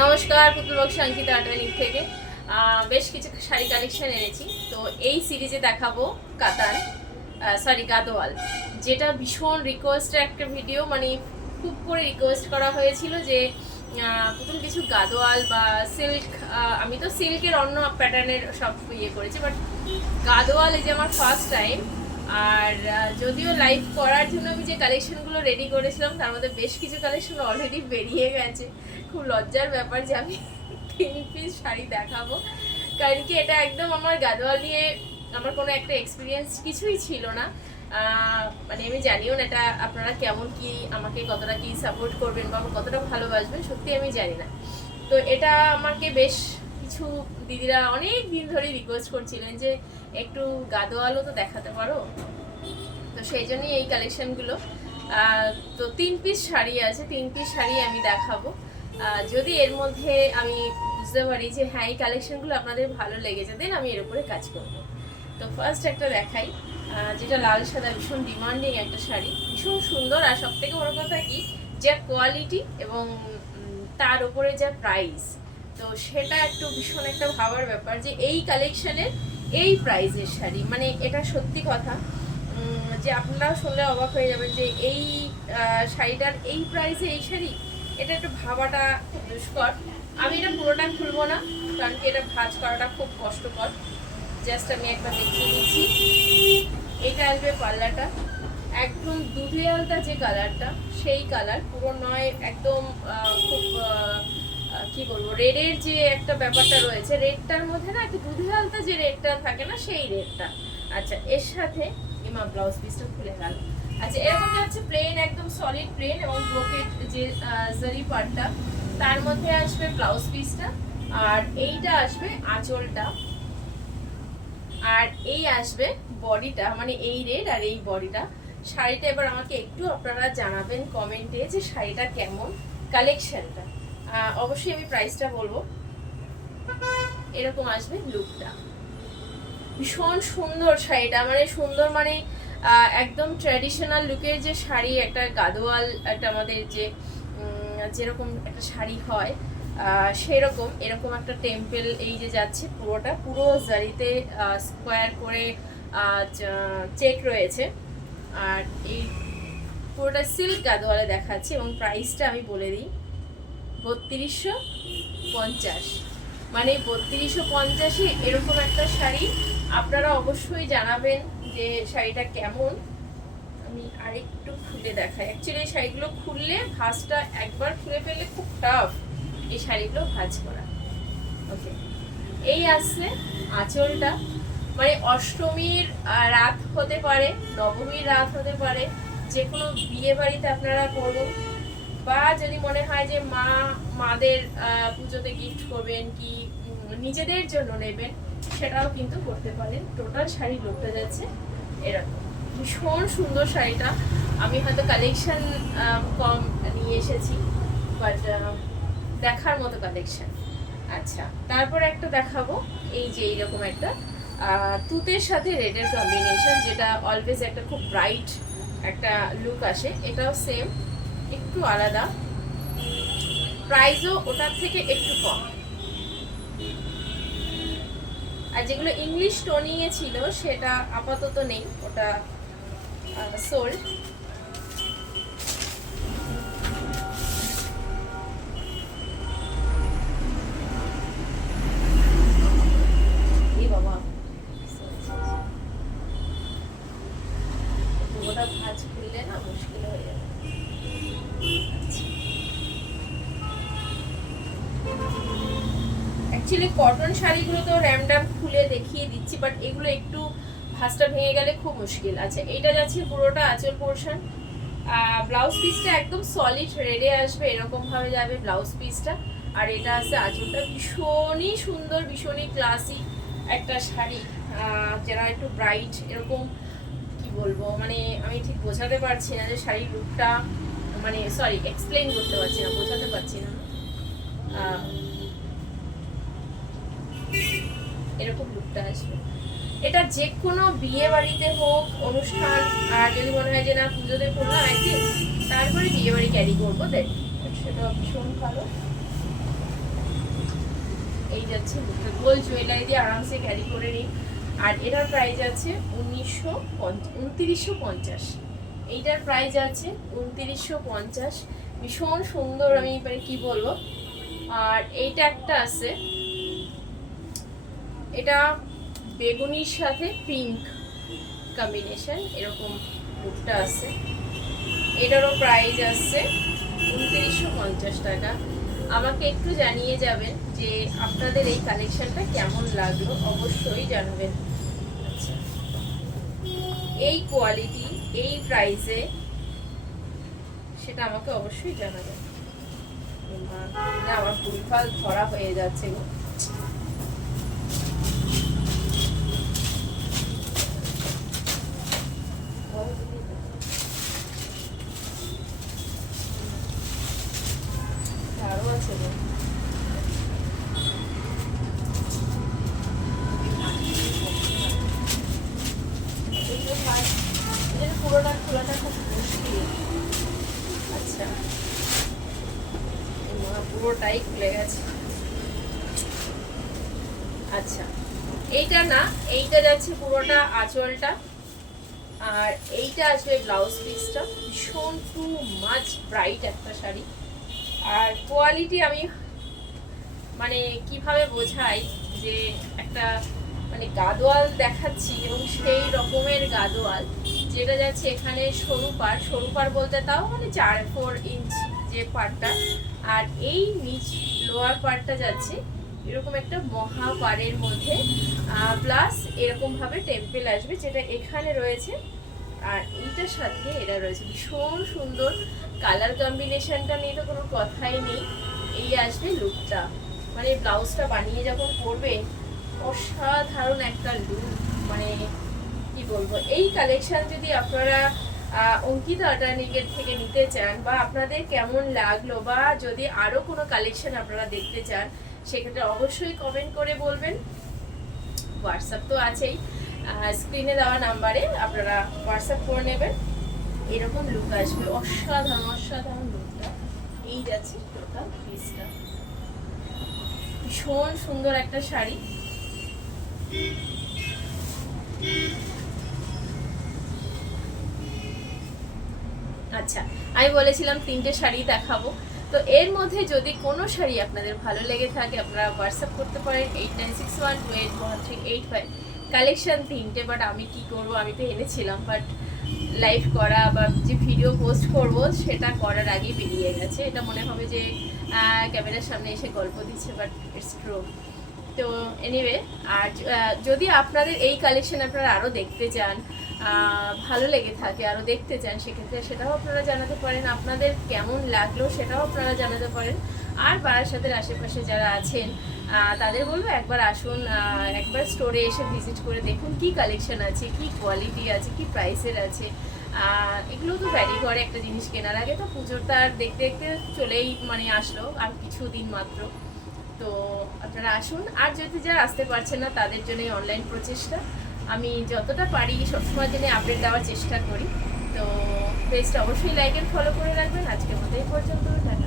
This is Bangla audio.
নমস্কার, পুতুল বক্স অঙ্কিতা আর্টনিক থেকে বেশ কিছু শাড়ি কালেকশন এনেছি। তো এই সিরিজে দেখাবো কাতান গাদোয়াল, যেটা ভীষণ রিকোয়েস্টের একটা ভিডিও। মানে খুব করে রিকোয়েস্ট করা হয়েছিল যে পুতুল কিছু গাদোয়াল বা সিল্ক। আমি তো সিল্কের অন্য প্যাটার্নের সব ইয়ে করেছি, বাট গাদোয়াল এই যে আমার ফার্স্ট টাইম। আর যদিও লাইভ করার জন্য আমি যে কালেকশনগুলো রেডি করেছিলাম তার মধ্যে বেশ কিছু কালেকশন অলরেডি বেরিয়ে গেছে। খুব লজ্জার ব্যাপার যে আমি 3 পিস শাড়ি দেখাবো, কারণ কি এটা একদম আমার গাদোয়াল নিয়ে আমার কোনো একটা এক্সপিরিয়েন্স কিছুই ছিল না। মানে আমি জানিও না এটা আপনারা কেমন কি আমাকে কতটা কি সাপোর্ট করবেন বা কতটা ভালোবাসবেন, সত্যি আমি জানি না। তো এটা আমাকে বেশ কিছু দিদিরা অনেক দিন ধরে রিকোয়েস্ট করছিলেন যে একটু গাদোয়ালও তো দেখাতে পারো, তো সেই জন্যই এই কালেকশনগুলো। তো 3 পিস শাড়ি আছে, 3 পিস শাড়ি আমি দেখাবো। যদি এর মধ্যে আমি বুঝতে পারি যে হ্যাঁ এই কালেকশনগুলো আপনাদের ভালো লেগেছে, দেন আমি এর উপরে কাজ করব। তো ফার্স্ট একটা দেখাই, যেটা লাল সাদা ভীষণ ডিমান্ডিং একটা শাড়ি, ভীষণ সুন্দর। আর সব থেকে বড় কথা কি, যা কোয়ালিটি এবং তার উপরে যা প্রাইস, তো সেটা একটু ভীষণ একটা ভাবার ব্যাপার যে এই কালেকশনের এই প্রাইসের শাড়ি, মানে এটা সত্যি কথা যে আপনারাও শুনলে অবাক হয়ে যাবেন যে এই শাড়িটার এই প্রাইসে এই শাড়ি, এটা একটু ভাবাটা খুব দুষ্কর। আমি এটা পুরোটা খুলবো না, কারণ কি এটা ভাঁজ করাটা খুব কষ্টকর। জাস্ট আমি একবার দেখিয়ে দিচ্ছি। এটা আসবে পাল্লাটা, একদম দুধে আলতা যে কালারটা সেই কালার, পুরো নয় একদম খুব কি বলবো, রেডের যে একটা ব্যাপারটা রয়েছে, রেডটার মধ্যে না একটু দুধে আলতা যে রেডটা থাকে না, সেই রেডটা। আচ্ছা, এর সাথে ইমা ব্লাউজ পিসটা খুলে গেল। আচ্ছা, এরকম যাচ্ছে প্লেন, একদম সলিড প্লেন এবং ব্রোকেট যে জারি পার্টটা, তার মধ্যে আসবে ব্লাউজ পিসটা। আর এইটা আসবে আঁচলটা, আর এই আসবে বডিটা, মানে এই রেড আর এই বডিটা। শাড়িটা এবার আমাকে একটু আপনারা জানাবেন কমেন্টে যে শাড়িটা কেমন, কালেকশনটা। অবশ্যই আমি প্রাইসটা বলবো। এরকম আসবে লুকটা, ভীষণ সুন্দর শাড়িটা। মানে সুন্দর মানে একদম ট্র্যাডিশনাল লুকের যে শাড়ি, একটা গাদোয়াল একটা আমাদের যে যেরকম একটা শাড়ি হয় সেরকম, এরকম একটা টেম্পল এই যে যাচ্ছে পুরোটা, পুরো জারিতে স্কোয়ার করে চেক রয়েছে। আর এই পুরোটা সিল্ক গাদোয়ালে দেখাচ্ছে এবং প্রাইসটা আমি বলে দিই 3250। মানে 3250-এ এরকম একটা শাড়ি আপনারা অবশ্যই জানাবেন যে শাড়িটা কেমন। আমি আরেকটু খুলে দেখাই। অ্যাকচুয়ালি এই শাড়িগুলো খুললে ভাঁজটা একবার খুলে ফেললে খুব টাফ এই শাড়িগুলো ভাঁজ করা। ওকে, এই আসছে আঁচলটা। মানে অষ্টমীর রাত হতে পারে, নবমীর রাত হতে পারে, যে কোনো বিয়ে বাড়িতে আপনারা করবেন, বা যদি মনে হয় যে মাদের পুজোতে গিফট করবেন কি নিজেদের জন্য নেবেন, সেটাও কিন্তু করতে পারেন। টোটাল শাড়ি লুকটা যাচ্ছে এরকম, ভীষণ সুন্দর শাড়িটা। আমি হয়তো কালেকশন কম নিয়ে এসেছি, বাট দেখার মতো কালেকশন। আচ্ছা, তারপর একটা দেখাবো, এই যে এইরকম একটা তুতের সাথে রেডের কম্বিনেশন, যেটা অলওয়েজ একটা খুব ব্রাইট একটা লুক আসে। এটাও সেম, একটু আলাদা, প্রাইসও ওটার থেকে একটু কম। আর যেগুলো ইংলিশ টোনিংয়ে ছিল সেটা আপাতত নেই, ওটা সোল্ড। বাবা, ওটা ভাঁজ খুললে না মুশকিল হয়ে যাবে। অ্যাকচুয়ালি কটন শাড়িগুলো তো র্যামডাম খুলে দেখিয়ে দিচ্ছি, বাট এগুলো একটু ভাঁজটা ভেঙে গেলে খুব মুশকিল। আচ্ছা, এইটা যাচ্ছে পুরোটা আঁচল পোর্শন। ব্লাউজ পিসটা একদম সলিড রেডে আসবে, এরকম ভাবে যাবে ব্লাউজ পিসটা। আর এটা আছে আঁচলটা, ভীষণই সুন্দর, ভীষণই ক্লাসি একটা শাড়ি, যারা একটু ব্রাইট এরকম, কি বলবো, মানে আমি ঠিক বোঝাতে পারছি না যে শাড়ির লুকটা, মানে সরি এক্সপ্লেইন করতে পারছি না, বোঝাতে পারছি না। এরকম লুকটা আসবে। এটা যে কোনো বিয়ে বাড়িতে হোক, অনুষ্ঠান, আর যদি মনে হয় যে না পুজোতে পড়লাম একদিন, তারপরে বিয়ে বাড়ি ক্যারি করবো, দেখ সেটা ভীষণ ভালো। যাচ্ছে গোল্ড জুয়েলারি দিয়ে আরামসে ক্যারি করে নিন। আর এটার প্রাইস আছে 2950। এইটার প্রাইস আছে 2950। ভীষণ সুন্দর, আমি মানে কি বলবো। আর এইটা একটা আছে, এটা বেগুনির সাথে পিঙ্ক কম্বিনেশন, এরকম লুকটা আছে। এটারও প্রাইস আসছে 2950 টাকা। আমাকে একটু জানিয়ে যাবেন যে আপনাদের এই কালেকশনটা কেমন লাগলো, অবশ্যই জানাবেন। আচ্ছা, এই কোয়ালিটি এই প্রাইসে সেটা আমাকে অবশ্যই জানাবেন। না, আমার ভুলভাল ধরা হয়ে যাচ্ছে গো। আরো আছে গো। পুরোটা খোলাটা খুব মুশকিল। আচ্ছা, পুরোটাই খুলে গেছে। আচ্ছা, এইটা না, এইটা যাচ্ছে পুরোটা আঁচলটা, আর এইটা আসবে ব্লাউজ পিসটা। ভীষণ টু মাচ ব্রাইট একটা শাড়ি। আর কোয়ালিটি আমি মানে কিভাবে বোঝাই যে একটা মানে গাদোয়াল দেখাচ্ছি, এবং সেই রকমের গাদোয়াল যেটা যাচ্ছে এখানে সরু পাড় বলতে তাও মানে 4-4 ইঞ্চ যে পাড়টা, আর এই নিচ লোয়ার পাড়টা যাচ্ছে এরকম একটা মহা পাড়ের মধ্যে, প্লাস এরকম ভাবে টেম্পেল আসবে যেটা এখানে রয়েছে, আর এইটার সাথে এটা রয়েছে। ভীষণ সুন্দর কালার কম্বিনেশনটা নিয়ে তো কোনো কথাই নেই। এই আসবে লুকটা, মানে ব্লাউজটা বানিয়ে যখন পরবে অসাধারণ একটা লুক, মানে কি বলবো। এই কালেকশন যদি আপনারা অঙ্কিতা অর্গানিকের থেকে নিতে চান, বা আপনাদের কেমন লাগলো, বা যদি আরো কোনো কালেকশন আপনারা দেখতে চান, সেক্ষেত্রে অবশ্যই কমেন্ট করে বলবেন। হোয়াটসঅ্যাপ তো আছেই, স্ক্রিনে দেওয়া নাম্বারে আপনারা হোয়াটসঅ্যাপ করে নেবেন। এরকম লুক আসবে, অসাধারণ লুকটা। এই যাচ্ছে টোটাল পিসটা। ভীষণ সুন্দর একটা শাড়ি। আচ্ছা, আমি বলেছিলাম 3টে শাড়ি দেখাবো, তো এর মধ্যে যদি কোনো শাড়ি আপনাদের ভালো লেগে থাকে আপনারা হোয়াটসঅ্যাপ করতে পারেন 8961281385। কালেকশন 3টে, বাট আমি কি করব, আমি তো এনেছিলাম, বাট লাইভ করা বা যে ভিডিও পোস্ট করব সেটা করার আগেই বেরিয়ে গেছে। এটা মনে হবে যে ক্যামেরার সামনে এসে গল্প দিচ্ছে, বাট ইটস ট্রু। তো এনিওয়ে, আর যদি আপনাদের এই কালেকশন আপনারা আরও দেখতে চান, ভালো লেগে থাকে আরও দেখতে চান, সেক্ষেত্রে সেটাও আপনারা জানাতে পারেন। আপনাদের কেমন লাগলো সেটাও আপনারা জানাতে পারেন। আর বারাসাতের আশেপাশে যারা আছেন তাদের বলবো একবার আসুন, একবার স্টোরে এসে ভিজিট করে দেখুন কি কালেকশন আছে, কি কোয়ালিটি আছে, কি প্রাইসের আছে। এগুলো তো ভ্যারি করে একটা জিনিস কেনার আগে। তো পুজোর তার দেখতে দেখতে চলেই মানে আসলো, আর কিছু দিন মাত্র। তো আপনারা আসুন। আর যদি যারা আসতে পারছেন না তাদের জন্য অনলাইন প্রচেষ্টা, আমি যতটা পারি সবসময় জন্য আপডেট দেওয়ার চেষ্টা করি। তো পেজটা অবশ্যই লাইক এন্ড ফলো করে রাখবেন। আজকের মতো এই পর্যন্ত, টাটা।